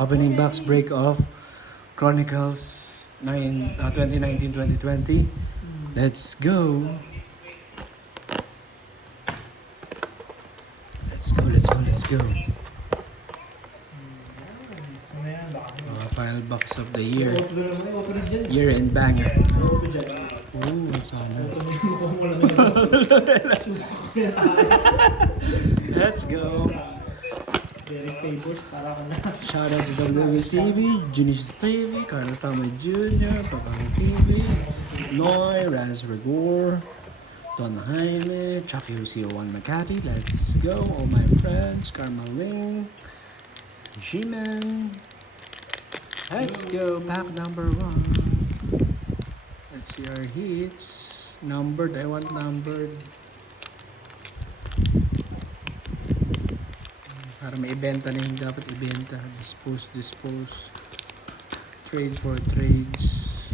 opening box break of Chronicles 2019-2020. Let's go. Let's go. Final box of the year. Year-end banger. Ooh, sana. Let's go. Very famous, para ka na. Shout out to WTV, Genesis TV, Carlos Tamoy Jr., Papang TV, Noy, Raz Rigor, Don Jaime, Chucky Lucio1 Macati. Let's go, all my friends, Karma Ling, G-Man. Let's go, pack number 1. Let's see our hits. Numbered, I want numbered. Para may ibenta na yung dapat ibenta. Dispose. Trade for trades.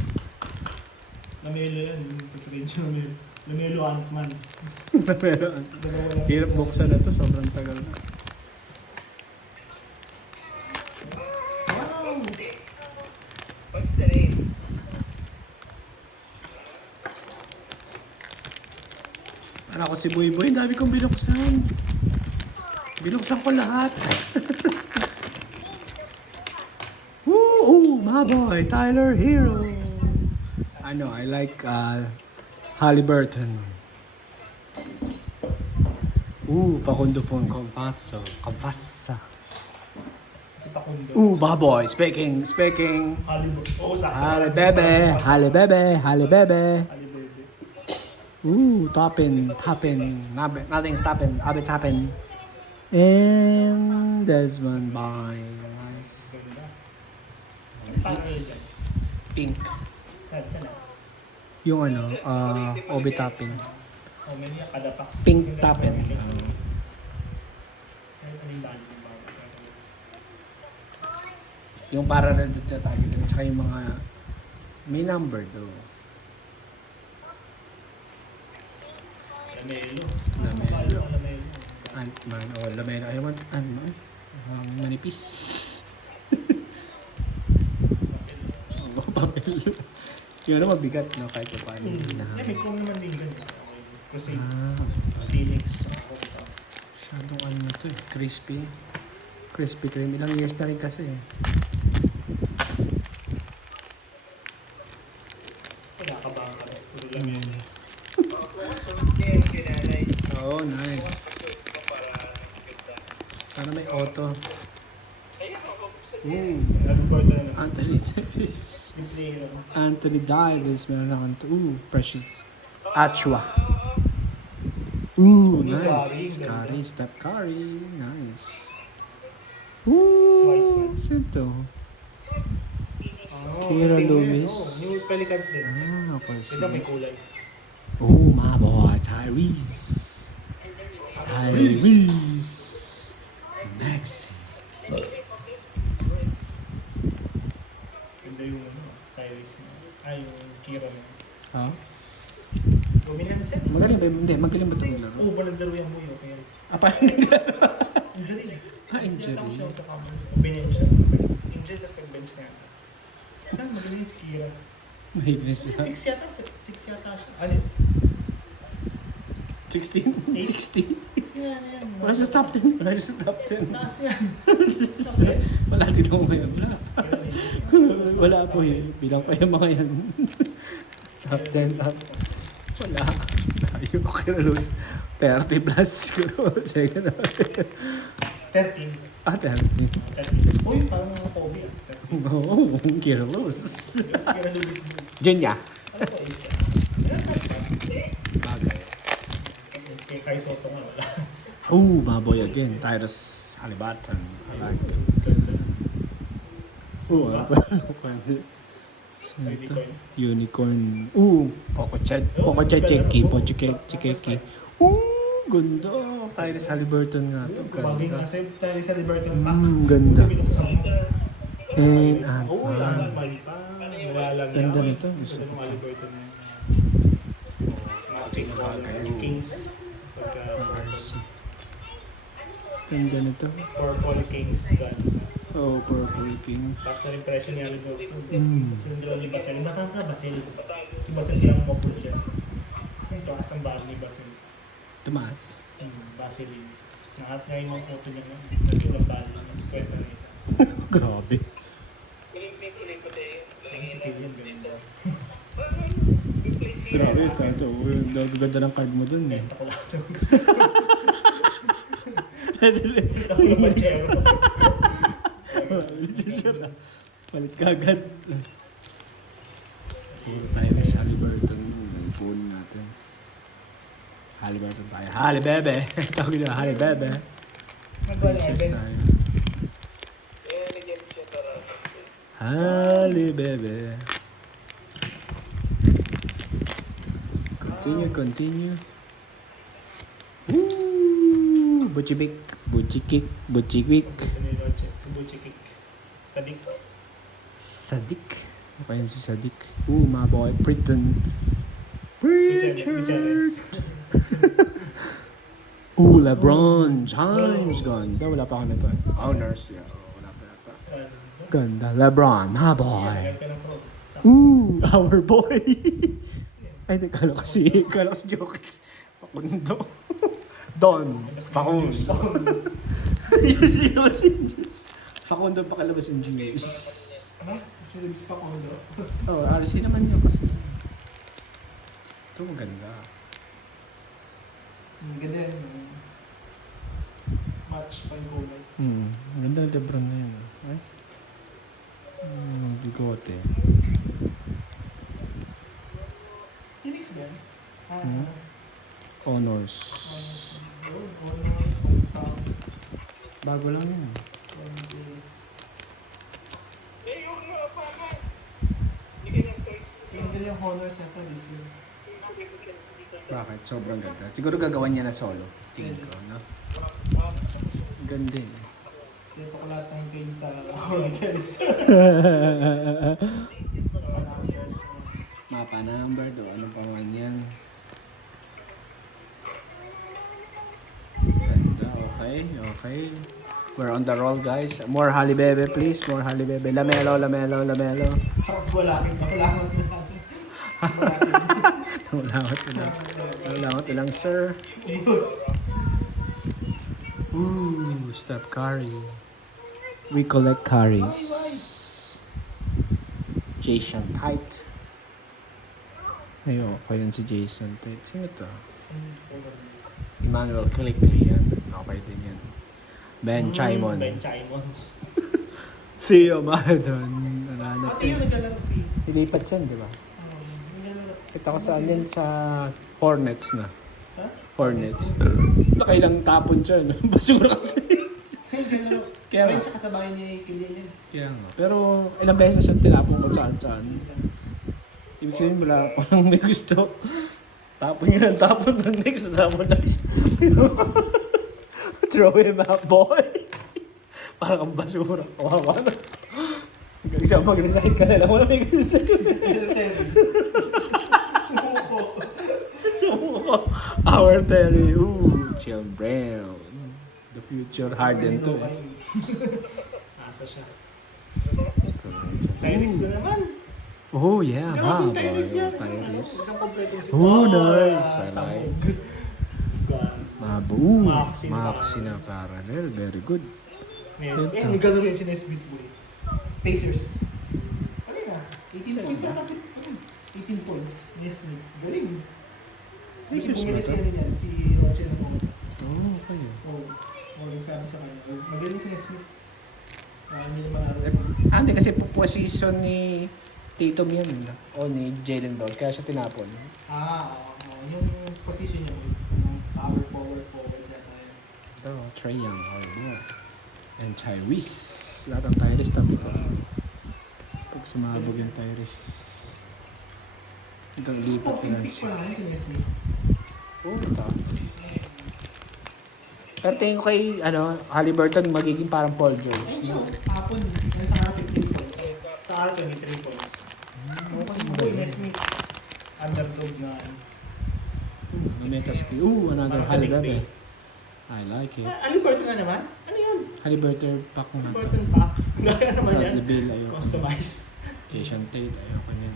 Lamelo yan, yung trade siya Lamelo. Lamelo Ant-Man. Pero hirap buksan na to, sobrang tagal na. Wow! What's the name? Para ako si Boy Boy, dami kong binuksan. Binuksan ko lahat. Woo! My boy, Tyler Hero. Ano, I like Halliburton. Facundo Phone, Compassa. Si Pakundo. My boy, speaking. Hollywood. Oo, sa Halle bebe. Hollywood. Topping. Nothing's stopping. I'll be tapping. And Desmond by nice. It's pink. Yung Obi tapping. Pink tapping. Yung para na dito tayo dito. Tsaka yung mga may number do. Lamelo. Ant-Man. Lamelo. I want Ant-Man. Manipis. Papel. Yung mabigat, no? Kahit pa paano. May kung naman din ganun. Kasi Phoenix. Masyadong na to eh. Crispy. Krispy Kreme. Ilang years na rin kasi eh. Wala ka ba ang puro Lamelo? Oh, nice. Sana may auto. Anthony Davis. Anthony Davis. Meron akong to. Precious Achua. Nice. Curry. Steph Curry. Nice. Sino Kira Lewis. New Pelicans din. Okay. Ito may kulay. My boy, Tyrese. Maxi. Ganda yung Tyrese. Yung Kira na. Ha? Dominant set. Magaling ba? Hindi, magaling ba ito maglaro? Oo, naglaro yan mo yun. Kaya Parang naglaro. injury. Injury. Opinion siya. Injury, tapos nag-bench na. Magaling yung si Kira. Mahiglis siya. 6 yata siya. Ano? 16? 60? Yan. Wala sa top 10. Taas yan. Wala, tignan mo ngayon. Wala po yun. Bilang pa yung mga yan. Top 10 up. Wala. Tayo pa kinalose. 30 plus siguro. Second up. 13. 30. Uy, parang mga Kobe ah. Oo, kinalose. Kira Lewis. Junior. Ano po, 8 siya? Bagay. Kay Soto nga wala. My boy again. Tyrus Halliburton. I like. Unicorn. Pococheki. Ganda. Tyrus Halliburton nga to. Bagay Ganda. nga sa'yo, tayo sa Liberty ng pack. Ganda. Binuksan. And Oo, wala lang Ant-Man. mali pa. Wala lang Ganda yan. nito. Gusto ng Liberty na yan. Mga Kings. Pagka RC. Ganda nito. Purple Kings gun. Oh, Purple Kings. Tapos na impression niya rin doon. Mm. Sinundan ni Basel. Bakang ka, Basel. Si Basel kailangan mapun dyan. Ito, asang bago ni Basel. Tumaas. Vaseline. Nahat nga yung mga photo niya na. Nagtulang bali. Mas kwenta na isa. Grabe. Kulay puti. Ang si Killian, ganun daw. Grabe, kaso ganda ng card mo dun eh. Ako lang ito. Ako yung manchero. Palit ka agad. Puro tayo sa Halliburton. Nag-phone natin. Halliburton tayo. Halle Bebe! Tawag na Halle Bebe. Princess tayo. Eh, nagyan siya para. Halle Bebe. Continue. Woo! Butchibik. Butchikik. Butchikik. Subuchi kick. Sadik. Sadik. Ano kaya si Sadik? My boy. Britain. Micheles. LeBron James. Ganda. Wala pa kami ito. Honors. Yeah. Wala pa yata. Ganda. LeBron. My boy. Our boy. Ay, di, kala ko si Jokes. Pakundo. Don. Facundo. Juice. Facundo pakalabas yung juice. Ano? Chilibs pa ko daw. Oh, RC naman yun kasi. Ito maganda. Ang ganda yun. Match pa yung kulay. Maganda ng Lebron na yun. Ay? Bigote. Phoenix ba yan? Honors. Bago lang yun. Eh, yung paano? Hindi kayo ng toys. Ang ganda yung honors yata this year. Bakit? Sobrang ganda. Siguro gagawan niya na solo. Tingin ko, no? Ganda eh. Dito ko lahat ng game sa Hurricanes. Mapa number do ano pa man yan. Ganda, okay. We're on the roll, guys. More Halle Bebe, please. More Halle Bebe. Lamelo. Wala lang, sir. Steph Curry. We collect curries. Jason Tight. Ayun, okay yan si Jason Tight. Sino to? Emmanuel Quickly yan. Okay din yan. Ben Chimon. Ben Chimons. Theo Maradon. Pati yung naglalaro si... Ilipat yan, di ba? Kita ko saan yan sa Hornets na. Ha? Hornets. Nakailang tapon siya, no? Basura kasi. Kaya nga. Kaya sa bahay ni Killian yan. Kaya nga. Pero ilang beses siya tinapon ko saan. Ibig sabihin wala ko lang may gusto. Tapon yun ang tapon ng next. Tapon na siya. Throw him out, boy. Parang kang basura. Kawawa na. Isang mag-resign ka na lang. Wala may gusto. Sumuko. Our Terry. Chill Brown. The future Harden to eh. Asa siya. Tyrese na naman. Oh yeah, Grabe, boy. Tyrese yan. Tyrese. Isang kompleto si Nice. I Sabog. like. Gone. Maxi na parallel. Very good. Nesbitt. Eh, nagano rin si Nesbitt boy. Pacers. Ano na? 18 points na kasi. 18 points. Nesbitt. Galing. Pacers Bumili ba to? siya rin yan. Si Roger na po. Oh, okay. Oh, walang sabi sa kanya. Magaling si Nesbitt. Hindi naman araw Hindi kasi position ni Tatum yan. O ni Jalen Brown. Kaya siya tinapon. Yung position niya. Power forward na tayo. Ito, Trae Young. And Tyrese. Lahat ng Tyrese tabi ko. Pag sumabog yung Tyrese. Hanggang lipat din Pick siya. pa naman si Nesbitt. Oh, taas. Pero tingin ko kay Halliburton magiging parang Paul George. So, No? hapon, yung sa akin 3 points. Sa akin, 3 points. Okay, Nesbitt. Underdog na. Nametas kay, another Parang sa Halle big Bebe. day. I like it. Halliburton na naman? Ano yun? Halliburton pack na to. Halliburton pack. Gaya naman yan. Bradley Beal, ayoko. Customize. Jason Tate, ayoko niyan.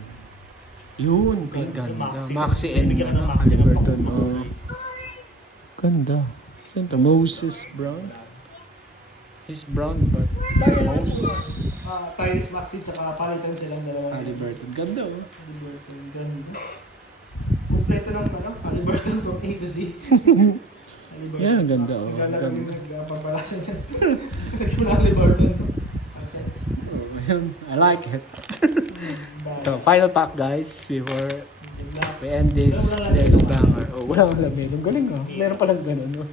Yun, big ganda. Maxi. Maxi and Bigyan ka ng ano, Maxi ng Halliburton. pang- Oh. Ganda. Saan to? Moses Brown? He's brown but Moses. Tyrese Maxey tsaka palitan silang dalawa. Halliburton. Ganda oh. Halliburton. Ganda. Kompleto ng ano? Halliburton from A to Z. Halliburton. Yan, ang ganda, oh. Ganda Ganda. kami nagpapalasan dyan. Nagsimula Halliburton. Sunset. Oh, ayun. I like it. So, final pack guys before we end this today's banger. Oh, wala akong lamig. Ang galing oh. Meron palang ganun oh.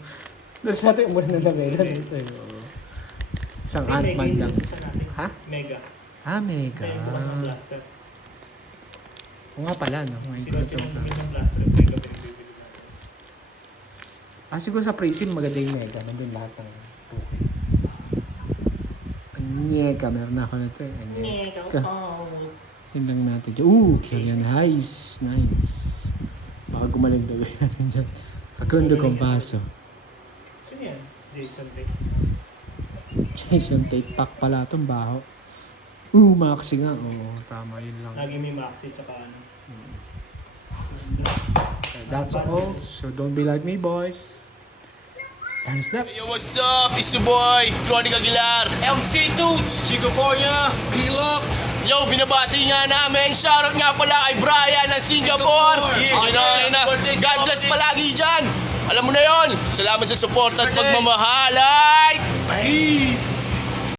Tapos natin umulan ng lamig. Sa'yo oh. Isang Ant-Man lang. Ha? Mega. Ah, mega. Kaya bukas ng blaster. Oo nga pala, no? Ngayon ko Sino na yung bumili ng blaster? Mega pinibibili natin. siguro sa pre-sim maganda yung mega. Nandun lahat ng 2K. Mega, meron na ako na ito. Mega. Yun lang natin dyan. Ooh, Killian Hayes. Nice. Baka gumaling daw natin dyan. Facundo Compasso. Sino yan? Jason Tate. Jason Tate pack pala itong baho. Ooh, Maxi nga. Oo, tama yun lang. Lagi may Maxi tsaka ano. That's all. So don't be like me, boys. Thanks na. Yo, what's up? It's your boy, Tronic Aguilar. MC Toots, Chico Cornia, Pilok. Yo, binabati nga namin. Shoutout nga pala kay Brian ng Singapore. God bless palagi dyan. Alam mo na yon. Salamat sa support at pagmamahal. Peace!